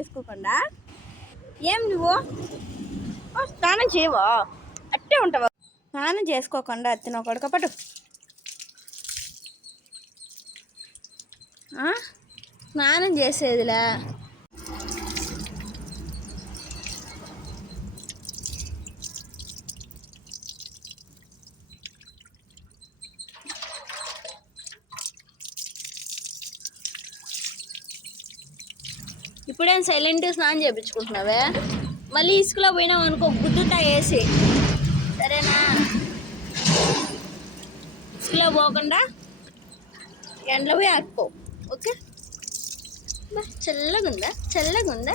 చేసుకోకుండా ఏం నువ్వు స్నానం చేయవా? అట్టే ఉంటావా? స్నానం చేసుకోకుండా అత్తిన కొడుక పట్టు. స్నానం చేసేదిలే. ఇప్పుడేం సైలెంట్ స్నానం చేయించుకుంటున్నావే? మళ్ళీ ఇసుకలో పోయినావు అనుకో, గుద్దుతా వేసి. సరేనా? ఇసుకలో పోకుండా ఎండలో పోయి ఆడుకో. ఓకే? చల్లగా ఉందా?